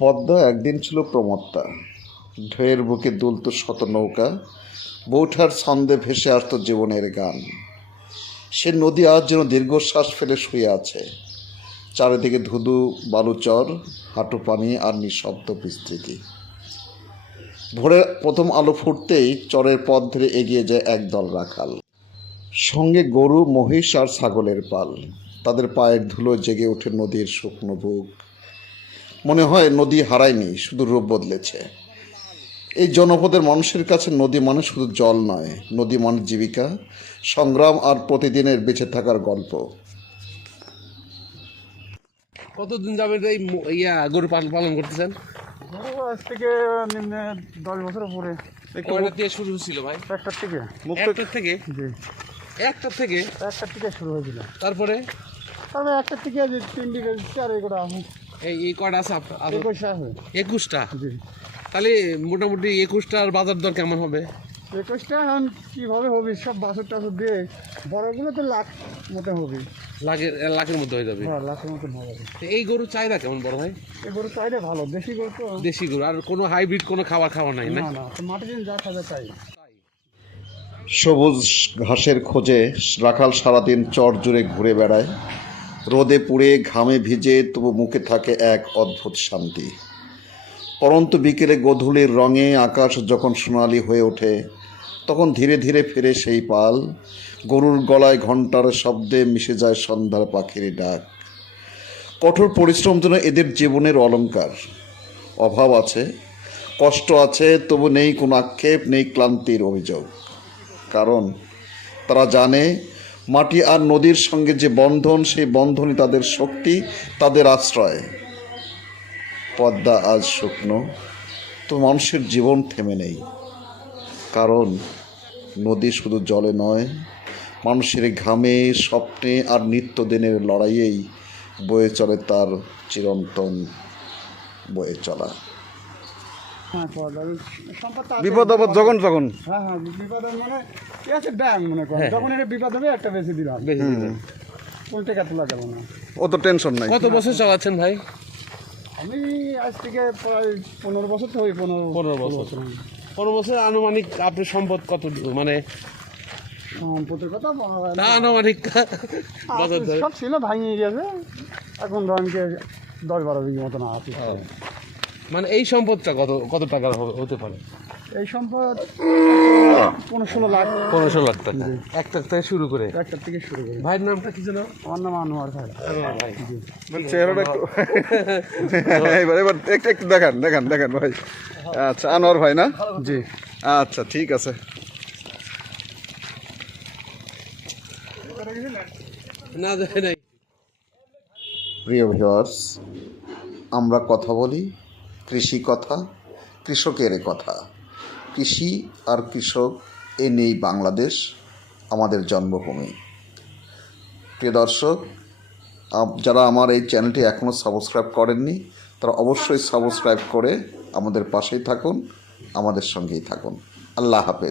পদ্মা একদিন ছিল প্রমত্তা, ঢেউয়ের বুকে দুলত শত নৌকা, বৌঠার ছন্দে ভেসে আসত জীবনের গান। সে নদী আজ যেন দীর্ঘশ্বাস ফেলে শুয়ে আছে, চারিদিকে ধুধু বালুচর, হাঁটু পানি আর নিঃশব্দ বিস্তৃতি। ভোরের প্রথম আলো ফুটতেই চরের পথ ধরে এগিয়ে যায় একদল রাখাল, সঙ্গে গরু, মহিষ আর ছাগলের পাল। তাদের পায়ের ধুলো জেগে ওঠে নদীর শুকনো বুক। মনে হয় নদী হারায়নি, শুধু রূপ বদলেছে। এই জনপদের মানুষের কাছে নদী মানে শুধু জল নয়, নদী মানে জীবিকা, সংগ্রাম আর প্রতিদিনের বেঁচে থাকার গল্প। কতদিন যাবেন এই গরু পালন করতেছেন? আজ থেকে নিম্নে 10 বছর উপরে। কয়টা দিয়ে শুরু হয়েছিল ভাই? একটার থেকে একটার থেকে? জি, একটার থেকে শুরু হয়েছিল। তারপরে একটার থেকে যে 3 4 করে আছে। এই কয়টা আছে? 21 আছে। 21টা? জি, তাহলে মোটামুটি 21টার বাজার দর কেমন হবে? 21টা এখন কীভাবে হবে? সব বাছর টাছর দিয়ে বড়গুলো তো লাখ মতো হবে। লাখের মধ্যে হয়ে যাবে। হ্যাঁ, লাখের মতো হবে। তো এই গরু চাহিদা কেমন বড় ভাই? এই গরু চাইলে ভালো, দেশি গরু তো। দেশি গরু, আর কোনো হাইব্রিড কোনো খাওয়া নাই না? না, তো মাটির দিন যা খাওয়া চাই। সবুজ ঘাসের খোঁজে রাখাল সারাদিন চর জুড়ে ঘুরে বেড়ায়, রোদে পুড়ে ঘামে ভিজে, তবু মুখে থাকে এক অদ্ভুত শান্তি। পরন্তু বিকেলে গোধূলির রঙে আকাশ যখন সোনালি হয়ে ওঠে, তখন ধীরে ধীরে ফিরে সেই পাল। গরুর গলায় ঘণ্টার শব্দে মিশে যায় সন্ধ্যার পাখির ডাক। কঠোর পরিশ্রম যেন এদের জীবনের অলংকার। অভাব আছে, কষ্ট আছে, তবু নেই কোনো আক্ষেপ, নেই ক্লান্তির অভিযোগ। কারণ তারা জানে মাটি আর নদীর সঙ্গে যে বন্ধন, সেই বন্ধনই তাদের শক্তি, তাদের আশ্রয়। পদ্মা আজ শুকনো, তো মানুষের জীবন থেমে নেই। কারণ নদী শুধু জলে নয়, মানুষের ঘামে, স্বপ্নে আর নিত্যদিনের লড়াইয়েই বয়ে চলে তার চিরন্তন বয়ে চলা। হ্যাঁ, সম্পদ তো আছে। বিপদ আপদ যখন তখন। হ্যাঁ, বিপদ মানে কি আছে? ব্যাংক মনে করেন, যখন এটা বিপদ হবে একটা বেশি দিলাম, কোন টাকা তোলা যাবে না। অত টেনশন নাই। কত বছর চালাচ্ছেন ভাই? আমি আজ থেকে প্রায় 15 বছর তো হই। 15 বছর। 15 বছর আনুমানিক আপনার সম্পদ কত, মানে সম্পদের কথা বলা হয় তা না। আনুমানিক বাজার দর? সব ছিল, ভাঙিয়ে গেছে। এখন ধরেন কি 10-12 বিঘি মতন আছে। মানে এই সম্পদটা কত টাকার হতে পারে? এই সম্পদ 15-16 লাখ। 15 লাখ টাকা একটা থেকে শুরু করে? একটার থেকে শুরু করি। ভাইয়ের নামটা কি যেন? আমার নাম আনোয়ার ভাই। ভাই, চেহারাটা একটু এবার একটু দেখান ভাই। আচ্ছা, আনোয়ার ভাই না? জি, আচ্ছা, ঠিক আছে। না যায় নাই। প্রিয় ভিউয়ার্স, আমরা কথা বলি কৃষি কথা, কৃষকের কথা। কৃষি আর কৃষক, এ নেই বাংলাদেশ, আমাদের জন্মভূমি। প্রিয় দর্শক, যারা আমার এই চ্যানেলটি এখনও সাবস্ক্রাইব করেননি, তারা অবশ্যই সাবস্ক্রাইব করে আমাদের পাশেই থাকুন, আমাদের সঙ্গেই থাকুন। আল্লাহ হাফেজ।